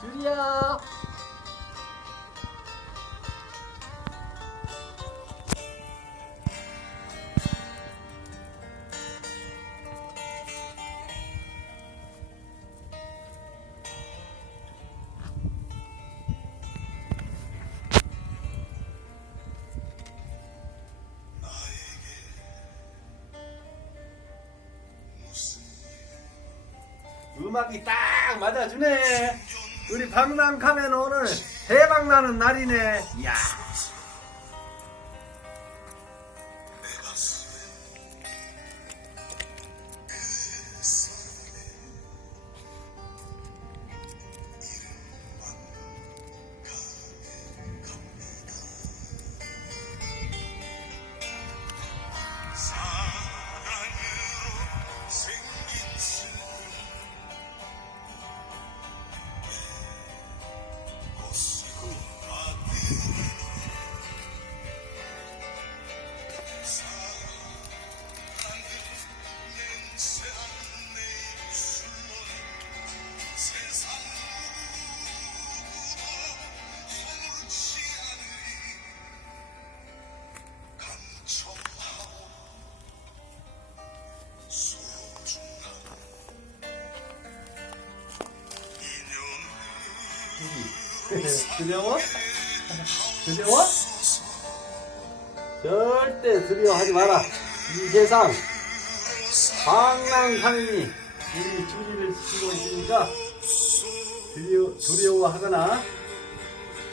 둘이야. 음악이 딱 맞아주네. 우리 박람카면 오늘 대박 나는 날이네. 이야. 두려워? 두려워? 절대 두려워하지 마라. 이 세상 방랑하니 우리 주리를 지키고 있으니까 두려워, 두려워하거나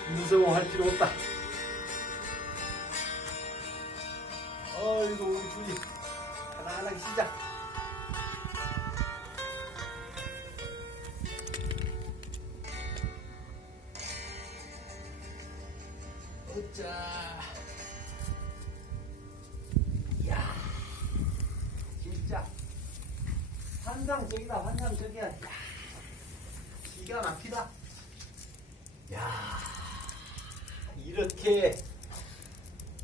무서워할 필요 없다. 어이구 우리 둘이 하나하나 시작. 어짜. 이야, 진짜 환상적이다, 환상적이야. 야, 기가 막히다. 야, 이렇게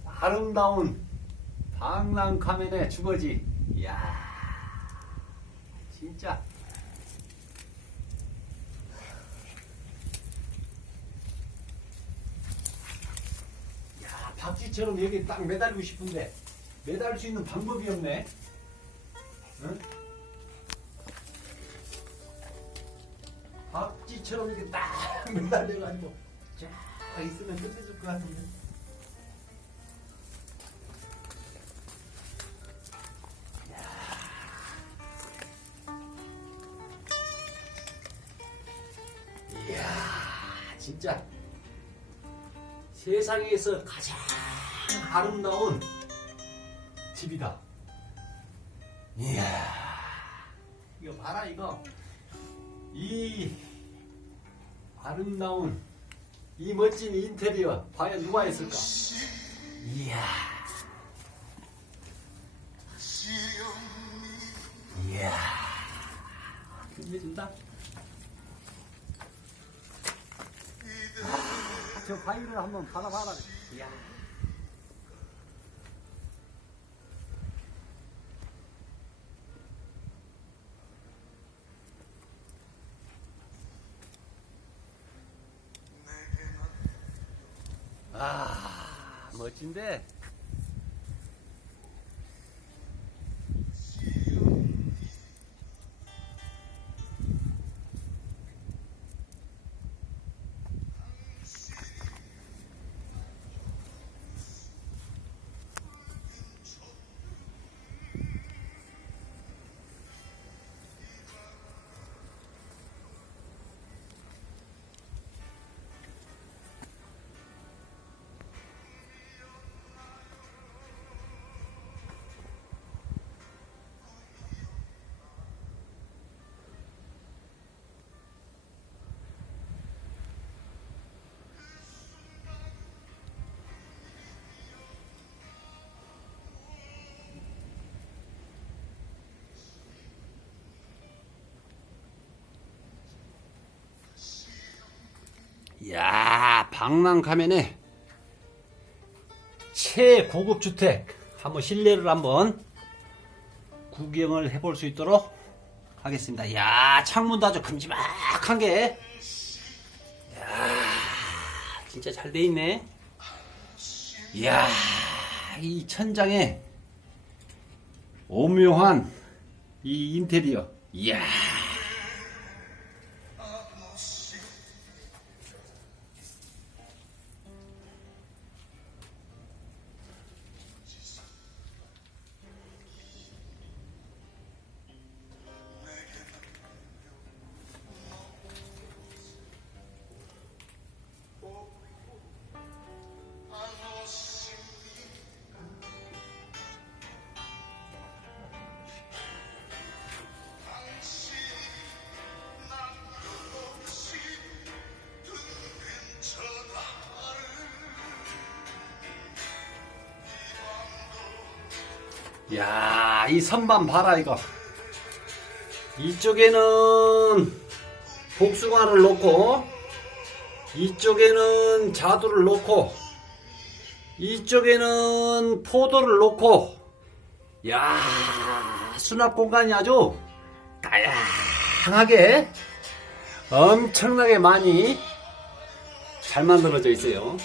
아름다운 방랑 카멘의 주거지. 이야, 진짜. 야, 박쥐처럼 여기 딱 매달리고 싶은데 매달 수 있는 방법이 없네. 응? 박쥐처럼 이렇게 딱 매달려가지고 쫙 있으면 끝내줄 것 같은데. 이야, 진짜 세상에서 가장 아름다운 집이다. 이야, 이거 봐라 이거. 이 아름다운 이 멋진 인테리어 과연 누가 했을까? 이야, 이야, 끝내준다. 저 바위를 한번 받아봐라. 이야. 아, 멋진데? 야 방랑카면에 최고급 주택 한번 실내를 한번 구경을 해볼 수 있도록 하겠습니다. 야 창문도 아주 큼지막한 게. 야 진짜 잘 돼 있네. 이야 이 천장에 오묘한 이 인테리어. 이야. 야, 이 선반 봐라, 이거. 이쪽에는 복숭아를 놓고, 이쪽에는 자두를 놓고, 이쪽에는 포도를 놓고, 야, 수납 공간이 아주 다양하게 엄청나게 많이 잘 만들어져 있어요.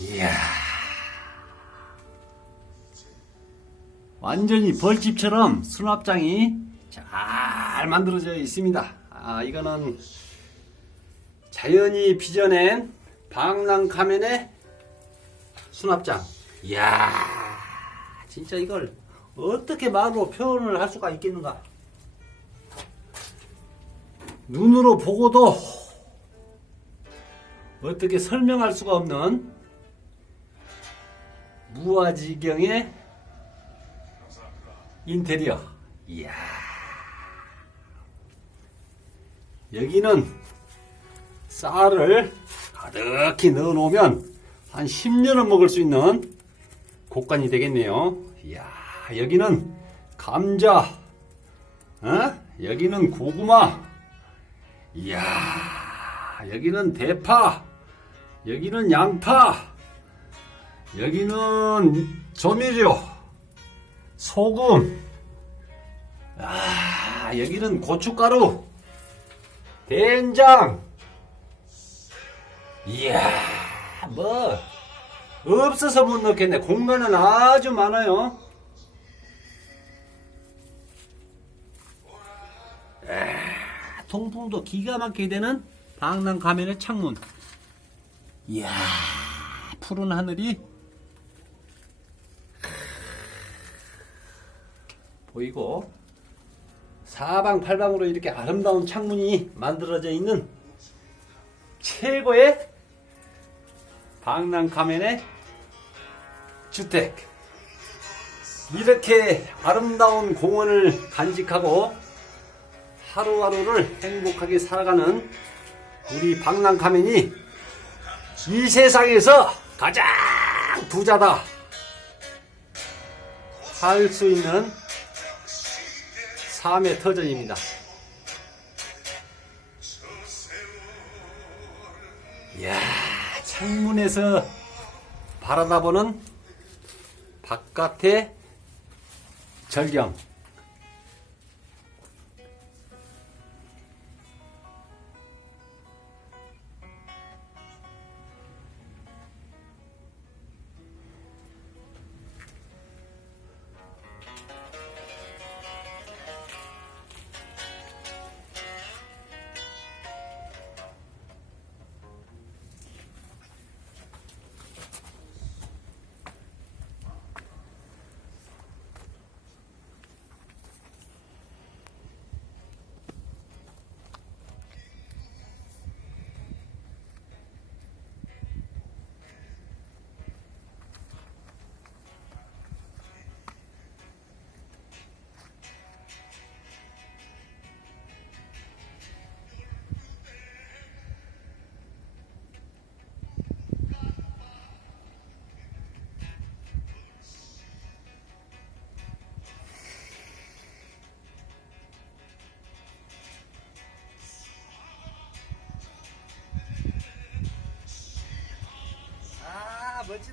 이야. 완전히 벌집처럼 수납장이 잘 만들어져 있습니다. 아, 이거는 자연이 빚어낸 방랑 가면의 수납장. 이야, 진짜 이걸 어떻게 말로 표현을 할 수가 있겠는가? 눈으로 보고도 어떻게 설명할 수가 없는 무아지경의 인테리어. 이야. 여기는 쌀을 가득히 넣어 놓으면 한 10년은 먹을 수 있는 곡간이 되겠네요. 이야, 여기는 감자, 어? 여기는 고구마, 이야, 여기는 대파, 여기는 양파, 여기는 조미료, 소금, 아, 여기는 고춧가루, 된장, 이야, 뭐, 없어서 못 넣겠네. 공간은 아주 많아요. 아, 통풍도 기가 막히게 되는 방랑 가면의 창문. 이야, 푸른 하늘이 보이고 사방팔방으로 이렇게 아름다운 창문이 만들어져 있는 최고의 방랑 가면의 주택. 이렇게 아름다운 공원을 간직하고 하루하루를 행복하게 살아가는 우리 방랑 가면이 이 세상에서 가장 부자다 할 수 있는 삶의 터전입니다. 이야, 창문에서 바라다보는 바깥의 절경. 아, 멋지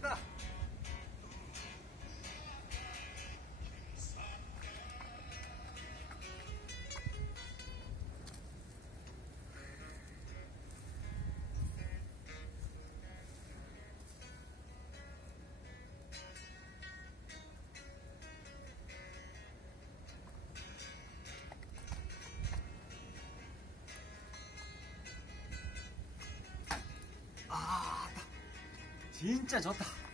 진짜 좋다.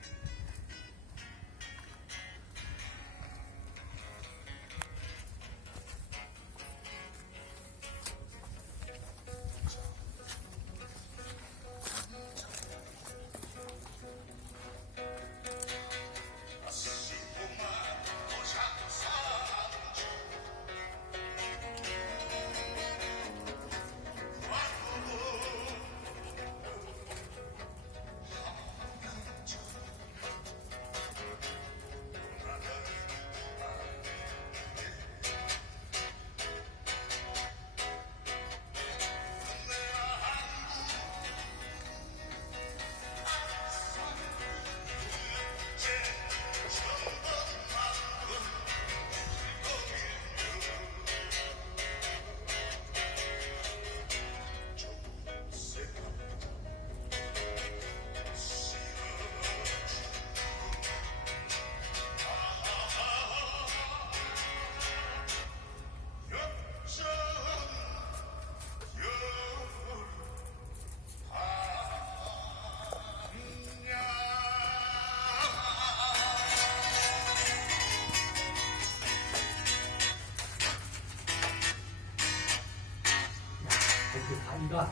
이렇게 다리가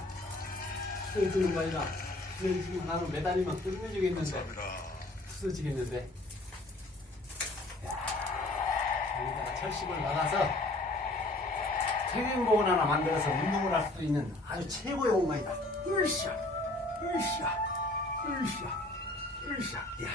쓰러지는 거 아니라 쓰러지고 나는 매달리면 끝내주겠는데 쓰러지겠는데? 야, 여기다가 철식을 나가서 퇴행공원 하나 만들어서 운동을 할 수도 있는 아주 최고의 공간이다. 으쌰 으쌰 으쌰 으쌰. 야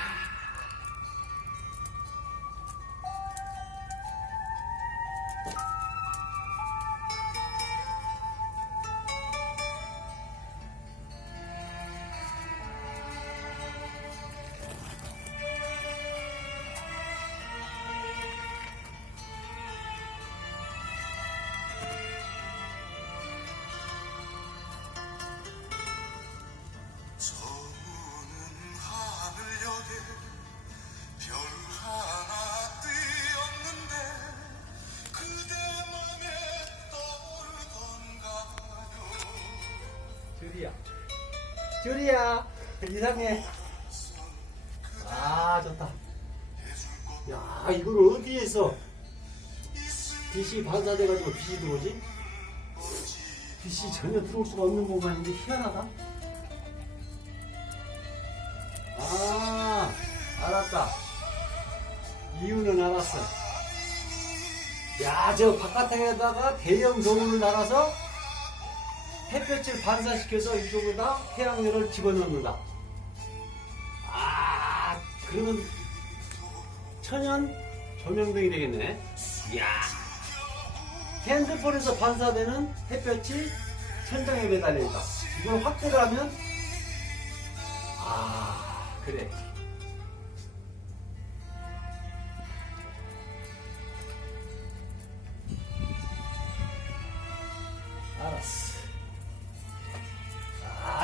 줄이야. 이상해. 아 좋다. 야 이걸 어디에서 빛이 반사돼가지고 빛이 들어오지? 빛이 전혀 들어올 수가 없는 공간인데 희한하다. 아 알았다. 이유는 알았어. 야 저 바깥에다가 대형 도문을 달아서 햇볕을 반사시켜서 이쪽에다 태양열을 집어넣는다. 아, 그러면 천연 조명등이 되겠네. 이야. 핸드폰에서 반사되는 햇볕이 천장에 매달려 있다. 이걸 확대를 하면, 아, 그래.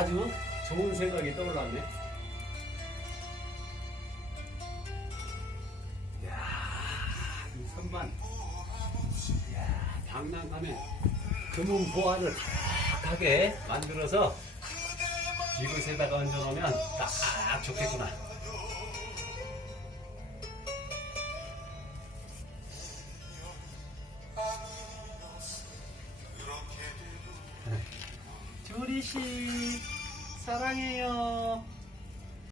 아주 좋은 생각이 떠올랐네. 야, 이 선반. 야, 장난감에 금은 보화를 가득하게 만들어서 이곳에다가 얹어놓으면 딱 좋겠구나. 조리 씨 사랑해요.